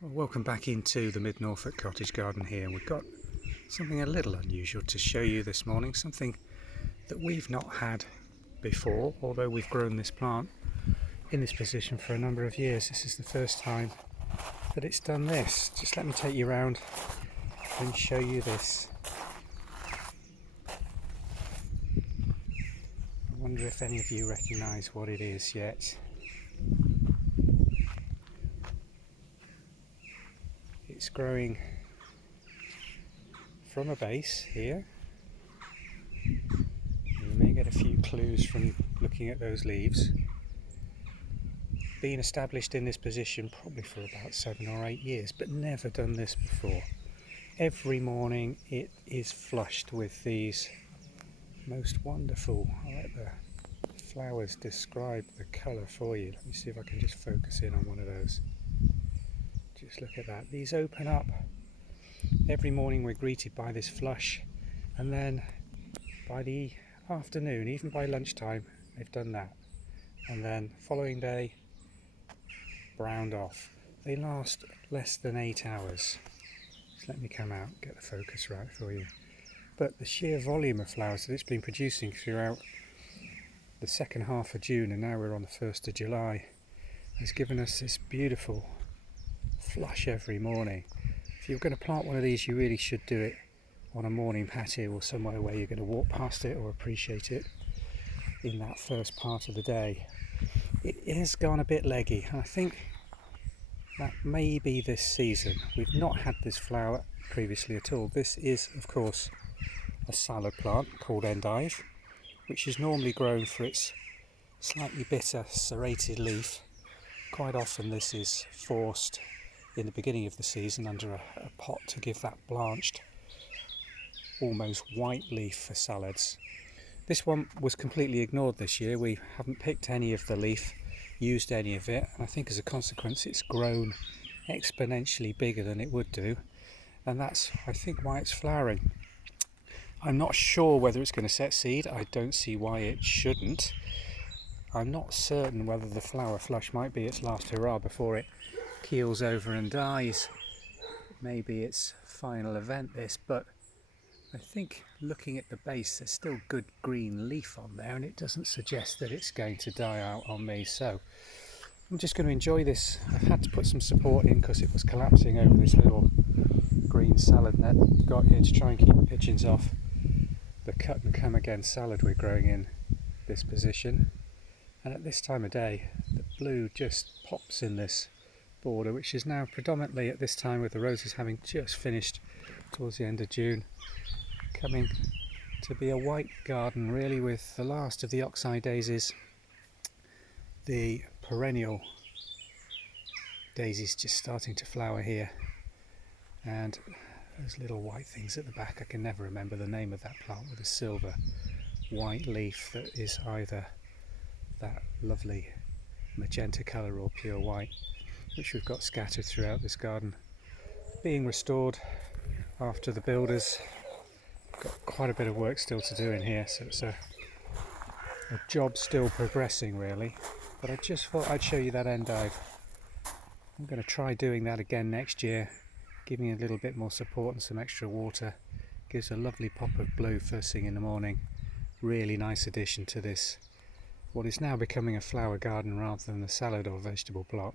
Well, welcome back into the Mid-Norfolk cottage garden here. We've got something a little unusual to show you this morning, something that we've not had before, although we've grown this plant in this position for a number of years. This is the first time that it's done this. Just let me take you around and show you this. I wonder if any of you recognise what it is yet. It's growing from a base here. You may get a few clues from looking at those leaves. Been established in this position probably for about 7 or 8 years, but never done this before. Every morning it is flushed with these most wonderful, I'll let the flowers describe the colour for you. Let me see if I can just focus in on one of those. Just look at that. These open up. Every morning we're greeted by this flush, and then by the afternoon, even by lunchtime, they've done that. And then following day, browned off. They last less than 8 hours. Just let me come out, get the focus right for you. But the sheer volume of flowers that it's been producing throughout the second half of June, and now we're on the 1st of July, has given us this beautiful flush every morning. If you're going to plant one of these, you really should do it on a morning patio or somewhere where you're going to walk past it or appreciate it in that first part of the day. It has gone a bit leggy, and I think that may be this season. We've not had this flower previously at all. This is, of course, a salad plant called Endive, which is normally grown for its slightly bitter serrated leaf. Quite often this is forced in the beginning of the season under a pot to give that blanched, almost white leaf for salads. This one was completely ignored this year. We haven't picked any of the leaf, used any of it, and I think as a consequence it's grown exponentially bigger than it would do, and that's, I think, why it's flowering. I'm not sure whether it's going to set seed. I don't see why it shouldn't. I'm not certain whether the flower flush might be its last hurrah before it keels over and dies. Maybe its final event this, but I think looking at the base there's still good green leaf on there, and it doesn't suggest that it's going to die out on me. So I'm just going to enjoy this. I've had to put some support in because it was collapsing over this little green salad net I've got here to try and keep the pigeons off the cut and come again salad we're growing in this position. And at this time of day the blue just pops in this border, which is now predominantly at this time, with the roses having just finished towards the end of June, coming to be a white garden really, with the last of the oxeye daisies, the perennial daisies just starting to flower here, and those little white things at the back. I can never remember the name of that plant with a silver white leaf that is either that lovely magenta colour or pure white, which we've got scattered throughout this garden, being restored after the builders. Got quite a bit of work still to do in here, so it's a job still progressing really, but I just thought I'd show you that endive. I'm going to try doing that again next year, giving it a little bit more support and some extra water. Gives a lovely pop of blue first thing in the morning. Really nice addition to this, what is now becoming a flower garden rather than a salad or vegetable plot.